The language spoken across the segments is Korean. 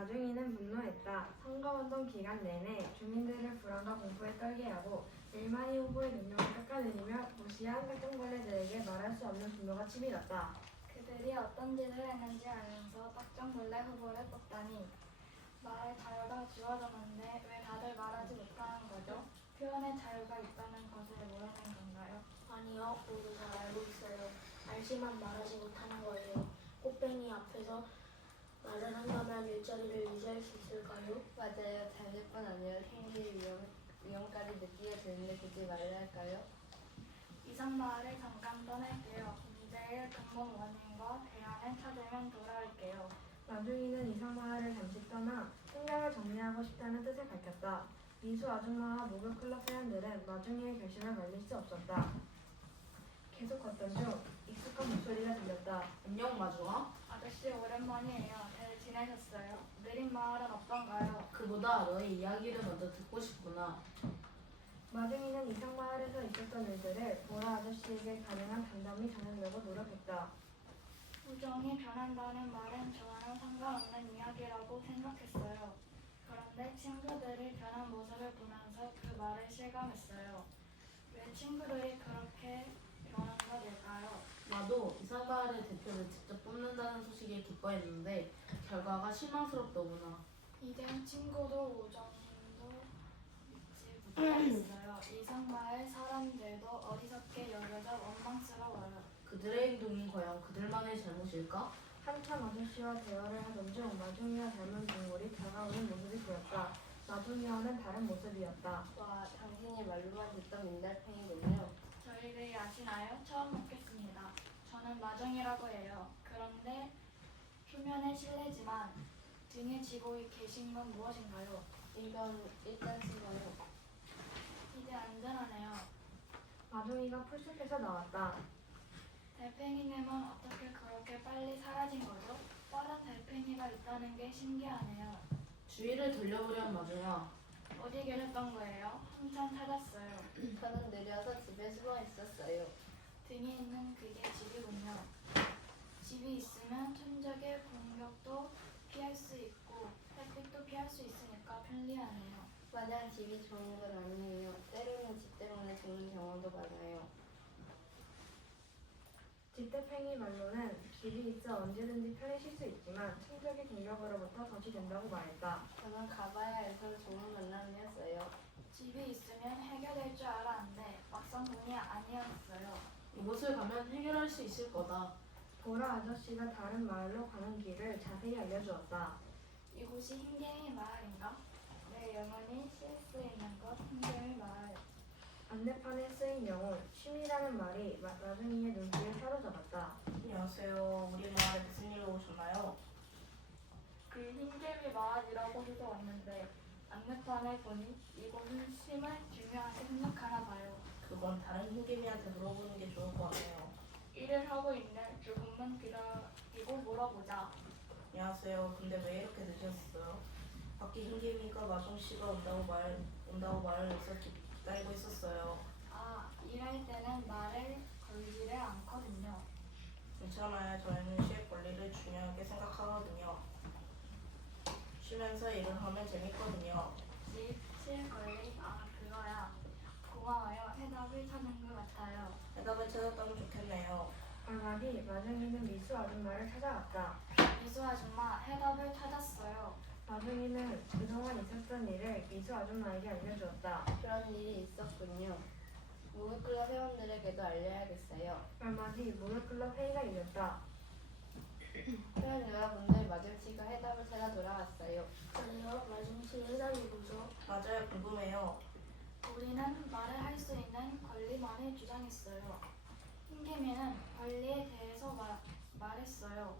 마중이는 분노했다. 선거운동 기간 내내 주민들을 불안과 공포에 떨게 하고 일만희 후보의 능력을 깎아내리며 무시한 딱정벌레들에게 말할 수 없는 분노가 치밀었다. 그들이 어떤 짓을 했는지 알면서 딱정벌레 후보를 뽑다니. 말할 자유가 주어졌는데 왜 다들 말하지 못하는 거죠? 표현의 자유가 있다는 것을 모르는 건가요? 아니요, 모두 잘 알고 있어요. 알지만 말하지 못하는 거예요. 꽃뱅이 앞에서 말을 한다면 일자리를 유지할 수 있을까요? 맞아요. 자실 뿐 아니라 생길 위험까지 느끼게 되는데 굳이 말을 할까요? 이상마을을 잠깐 떠날게요. 문제의 근본 원인과 대안을 찾으면 돌아올게요. 마중이는 이상마을을 잠시 떠나 생각을 정리하고 싶다는 뜻을 밝혔다. 미수 아줌마와 목욕클럽 회원들은 마중이의 결심을 말릴 수 없었다. 계속 걷던 중 익숙한 목소리가 들렸다. 안녕 마중아. 아저씨 오랜만이에요. 잘 지내셨어요? 느린 마을은 어떤가요? 그보다 너의 이야기를 먼저 듣고 싶구나. 마중이는 이상마을에서 있었던 일들을 보라 아저씨에게 가능한 담담히 전하려고 노력했다. 우정이 변한다는 말은 저와는 상관없는 이야기라고 생각했어요. 그런데 친구들이 변한 모습을 보면서 그 말을 실감했어요. 왜 친구들이 그렇게 변한 것일까요? 나도 이사마을의 대표를 직접 뽑는다는 소식에 기뻐했는데 결과가 실망스럽더구나. 이젠 친구도 우정도 믿지 못하겠어요. 이상마을 사람들도 어리석게 여겨져 원망스러워요. 그들의 행동이 과연 그들만의 잘못일까? 한참 아저씨와 대화를 하던 중 마중이와 닮은 동물이 다가오는 모습이 보였다. 마중이와는 다른 모습이었다. 와, 당신이 말로만 듣던 민달팽이군요. 저희들이 아시나요? 처음 뵙겠습니다. 저는 마정이라고 해요. 그런데 표면은 실례지만 등에 지고 계신 건 무엇인가요? 이건 일단 쓰고요. 이제 안전하네요. 마중이가 풀숲에서 나왔다. 달팽이님은 어떻게 그렇게 빨리 사라진 거죠? 다른 달팽이가 있다는 게 신기하네요. 주위를 돌려보렴 마중아. 어디 계셨던 거예요? 한참 찾았어요. 저는 느려서 집에 숨어 있었어요. 등에 있는 그게 집이군요. 집이 있으면 천적의 공격도 피할 수 있고 햇빛도 피할 수 있으니까 편리하네요. 마냥 집이 좋은 건 아니에요. 때로는 집 때문에 죽는 경우도 많아요. 집대팽이 말로는 집이 있어 언제든지 편히 쉴 수 있지만 천적의 공격으로부터 도취된다고 말했다. 저는 가봐야 해서 좋은 만남이었어요. 집이 있으면 해결될 줄 알았는데 막상 보니 아니었어요. 이곳을 가면 해결할 수 있을 거다. 보라 아저씨가 다른 마을로 가는 길을 자세히 알려주었다. 이곳이 흰개미 마을인가? 내 영혼이 실 수 있는 곳 흰개미 마을. 안내판에 쓰인 영혼, 쉼이라는 말이 마중이의 눈길을 사로잡았다. 안녕하세요. 우리 마을에 무슨 일로 오셨나요? 그 흰개미 마을이라고 해서 왔는데 안내판을 보니 이곳은 쉼을 중요하게 생각하나 봐요. 그건 다른 흰개미한테 물어보는 게 좋을 것 같네요. 일을 하고 있네. 조금만 기다리고 물어보자. 안녕하세요. 근데 왜 이렇게 늦으셨어요? 밖에 흰개미가 마중 씨가 온다고 말을 해서 기다리고 있었어요. 아, 일할 때는 말을 걸지를 않거든요. 괜찮아요. 저희는 쉴 권리를 중요하게 생각하거든요. 쉬면서 일을 하면 재밌거든요. 실 권리? 아, 그거야. 고마워요. 해답을 찾은 것 같아요. 해답을 찾았다면 좋겠네요. 얼마뒤 마중이는 미수 아줌마를 찾아갔다. 미수 아줌마, 해답을 찾았어요. 마중이는 그동안 있었던 일을 미수 아줌마에게 알려주었다. 그런 일이 있었군요. 목욕클럽 회원들에게도 알려야겠어요. 얼마 뒤 목욕클럽 회의가 열렸다. 회원 여러분들, 마중씨가 해답을 찾아 돌아왔어요. 아니요, 마중씨 해답이 뭐죠? 맞아요. 궁금해요. 우리는 말을 할 수 있는 권리만을 주장했어요. 흰개미는 권리에 대해서 말했어요.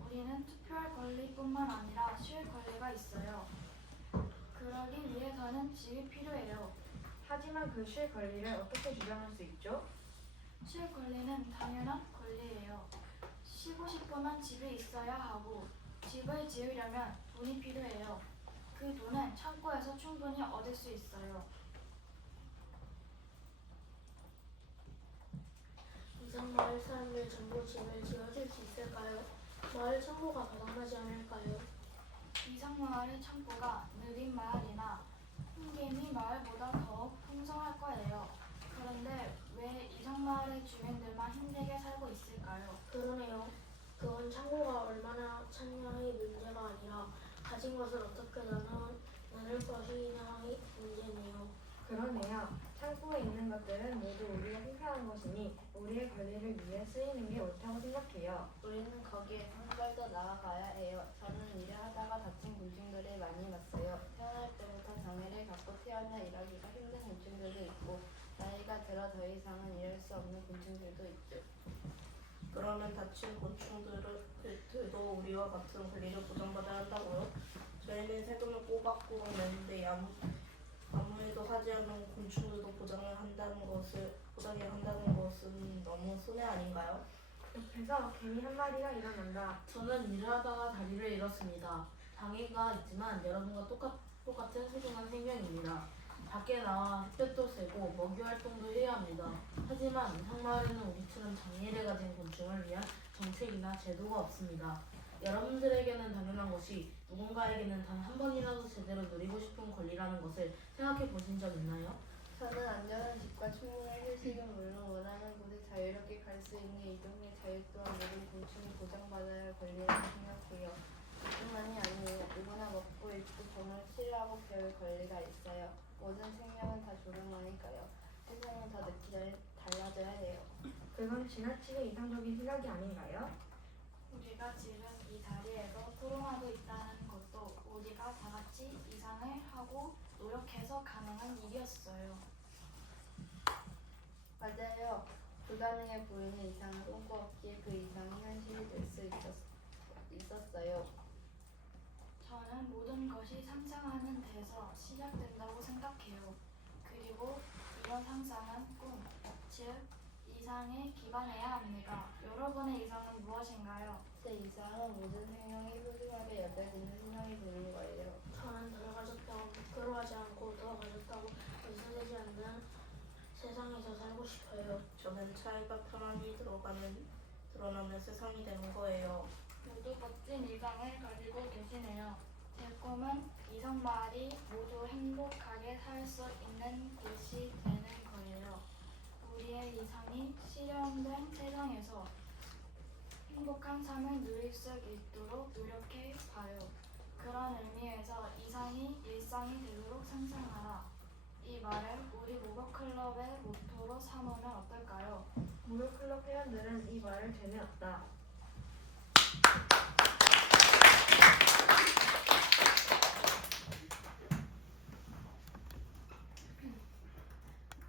우리는 투표할 권리뿐만 아니라 쉴 권리가 있어요. 그러기 위해서는 집이 필요해요. 하지만 그 쉴 권리를 어떻게 주장할 수 있죠? 쉴 권리는 당연한 권리예요. 쉬고 싶으면 집에 있어야 하고 집을 지으려면 돈이 필요해요. 그 돈은 창고에서 충분히 얻을 수 있어요. 이상 마을 사람들 전부 집을 지어줄 수 있을까요? 마을 청구가 바닥나지 않을까요? 이상마을의 창고가 느린 마을이나 흰개미 마을보다 더욱 풍성할 거예요. 그런데 왜 이상마을의 주민들만 힘들게 살고 있을까요? 그러네요. 그건 창고가 얼마나 찾냐의 문제가 아니라 가진 것을 어떻게 나눌 것이냐의 문제네요. 그러네요. 창고에 있는 것들은 모두 우리가 생산한 것이니 우리의 권리를 위해 쓰이는 게 옳다고 생각해요. 우리는 거기에 한 발 더 나아가야 해요. 저는 일을 하다가 다친 곤충들을 많이 봤어요. 태어날 때부터 장애를 갖고 태어나 일하기가 힘든 곤충들도 있고 나이가 들어 더 이상은 일할 수 없는 곤충들도 있죠. 그러면 다친 곤충들도 우리와 같은 권리를 보장받아야 한다고요? 저희는 세금을 꼬박꼬박 내는데 아무 일도 하지 않는 곤충들도 보장해야 한다는 것은 너무 손해 아닌가요? 옆에서 개미 한 마리가 일어난다. 저는 일을 하다가 다리를 잃었습니다. 장애가 있지만 여러분과 똑같은 소중한 생명입니다. 밖에 나와 햇볕도 쐬고 먹이 활동도 해야 합니다. 하지만 이상마을에는 우리처럼 장애를 가진 곤충을 위한 정책이나 제도가 없습니다. 여러분들에게는 당연한 것이 누군가에게는 단 한 번이라도 제대로 누리고 싶은 권리라는 것을 생각해 보신 적 있나요? 저는 안전한 집과 충분한 휴식은 물론 원하는 곳에 자유롭게 갈 수 있는 이동의 자유 또한 모든 곤충이 보장받아야 할 권리라고 생각해요. 그뿐만이 아니에요. 누구나 먹고 입고 돈을 취하고 배울 권리가 있어요. 모든 생명은 다 조롱하니까요. 세상은 더 늦기 달라져야 해요. 그건 지나치게 이상적인 생각이 아닌가요? 우리가 지금 이 자리에서 토론하고 있다는 것도 우리가 다 같이 이상을 하고 노력해서 가능한 일이었어요. 맞아요. 불가능해 보이는 이상을 꿈꿔왔기에 그 이상이 현실이 될 수 있었어요. 저는 모든 것이 상상하는 데서 시작된다고 생각해요. 그리고 이런 상상은 꿈, 즉 이상에 기반해야 합니다. 여러분의 이상은 무엇인가요? 제 이상은 모든 생명이 소중하게 여겨지는 세상이 되는 거예요. 저는 덜 가졌다고 부끄러워하지 않고 더 가졌다고 의심되지 않는 세상에서 살고 싶어요. 저는 차이가 편안히 드러나는 세상이 되는 거예요. 모두 멋진 이상을 가지고 계시네요. 제 꿈은 이성마을이 모두 행복하게 살 수 있는 곳이 되는 거예요. 우리의 이상이 실현된 세상에서 행복한 삶을 누릴 수 있도록 노력해 봐요. 그런 의미에서 이상이 일상이 되도록 상상하라. 이 말을 우리 목욕클럽의 모토로 삼으면 어떨까요? 목욕클럽 회원들은 이 말을 되뇌었다.